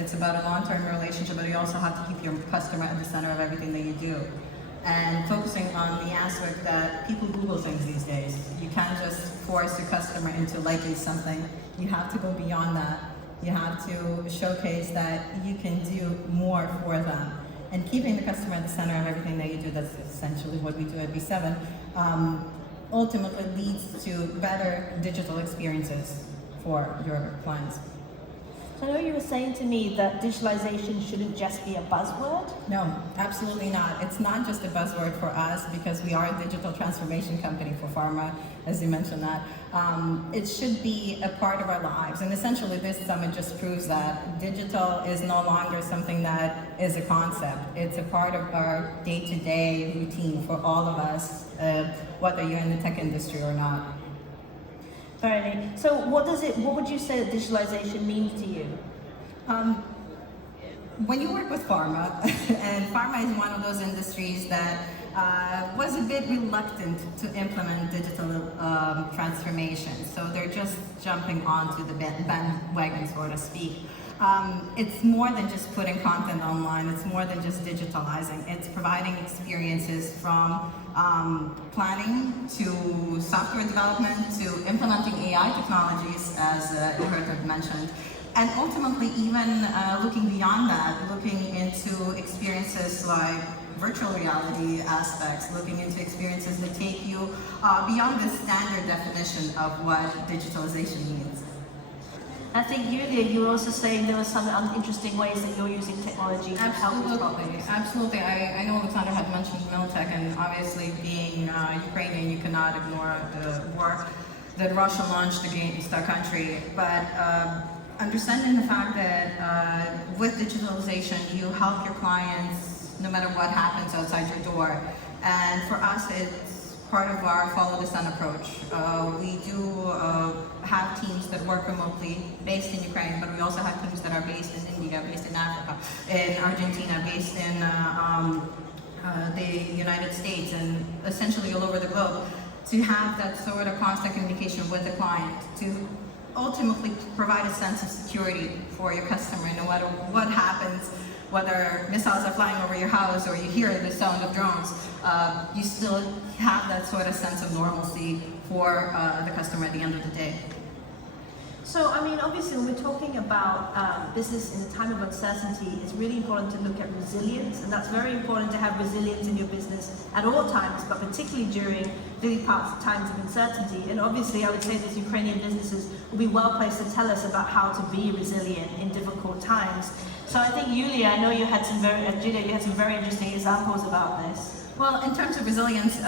It's about a long-term relationship, but you also have to keep your customer at the center of everything that you do. And focusing on the aspect that people Google things these days. You can't just force your customer into liking something. You have to go beyond that. You have to showcase that you can do more for them. And keeping the customer at the center of everything that you do, that's essentially what we do at Viseven, ultimately leads to better digital experiences for your clients. So I know you were saying to me that digitalization shouldn't just be a buzzword. No, absolutely not. It's not just a buzzword for us because we are a digital transformation company for pharma, as you mentioned that. It should be a part of our lives. And essentially this summit just proves that digital is no longer something that is a concept. It's a part of our day-to-day routine for all of us, whether you're in the tech industry or not. Very neat. So what would you say that digitalization means to you? When you work with pharma, and pharma is one of those industries that was a bit reluctant to implement digital transformation. So they're just jumping onto the bandwagon, so to speak. It's more than just putting content online, it's more than just digitalizing. It's providing experiences from planning to software development to implementing AI technologies, as Yuliya mentioned. And ultimately even looking beyond that, looking into experiences like virtual reality aspects, looking into experiences that take you beyond the standard definition of what digitalization means. I think, Yuliya, you were also saying there were some interesting ways that you're using technology to help with problems. Absolutely. I know Alexander had mentioned MarTech, and obviously being Ukrainian, you cannot ignore the war that Russia launched against our country. But understanding the fact that with digitalization, you help your clients no matter what happens outside your door. And for us, it's part of our follow the sun approach. We do have teams that work remotely, based in Ukraine, but we also have teams that are based in India, based in Africa, in Argentina, based in the United States, and essentially all over the globe, to have that sort of constant communication with the client, to ultimately provide a sense of security for your customer, no matter what happens, whether missiles are flying over your house or you hear the sound of drones, you still have that sort of sense of normalcy for the customer at the end of the day. So, I mean, obviously when we're talking about business in a time of uncertainty, it's really important to look at resilience, and that's very important to have resilience in your business at all times, but particularly during really times of uncertainty. And obviously I would say that Ukrainian businesses will be well placed to tell us about how to be resilient in difficult times. So I think, Yuliya, I know you had some very interesting examples about this. Well, in terms of resilience,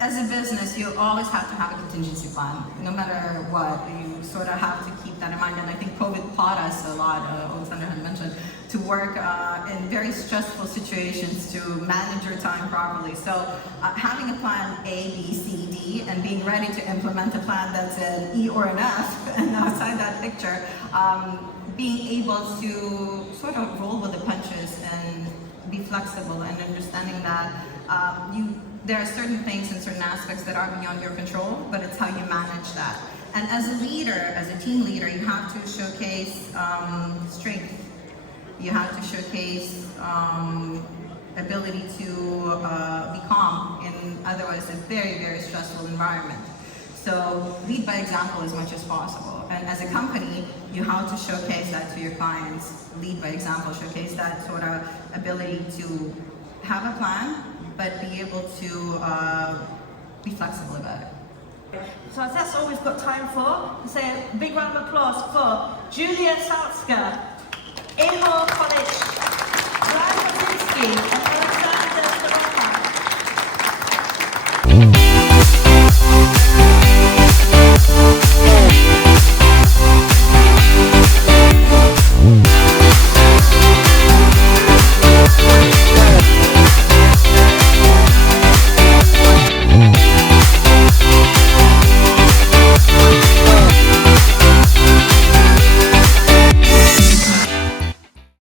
as a business, you always have to have a contingency plan, no matter what. You sort of have to keep that in mind, and I think COVID taught us a lot, Alexander had mentioned, to work in very stressful situations to manage your time properly. So having a plan A, B, C, D, and being ready to implement a plan that's an E or an F, and outside that picture, being able to sort of roll with the punches and be flexible, and understanding that there are certain things and certain aspects that are beyond your control, but it's how you manage that. And as a leader, as a team leader, you have to showcase strength. You have to showcase ability to be calm in otherwise a very, very stressful environment. So lead by example as much as possible. And as a company, you have to showcase that to your clients. Lead by example, showcase that sort of ability to have a plan, but be able to be flexible about it. So that's all we've got time for. Say a big round of applause for Yuliya Sotska, College.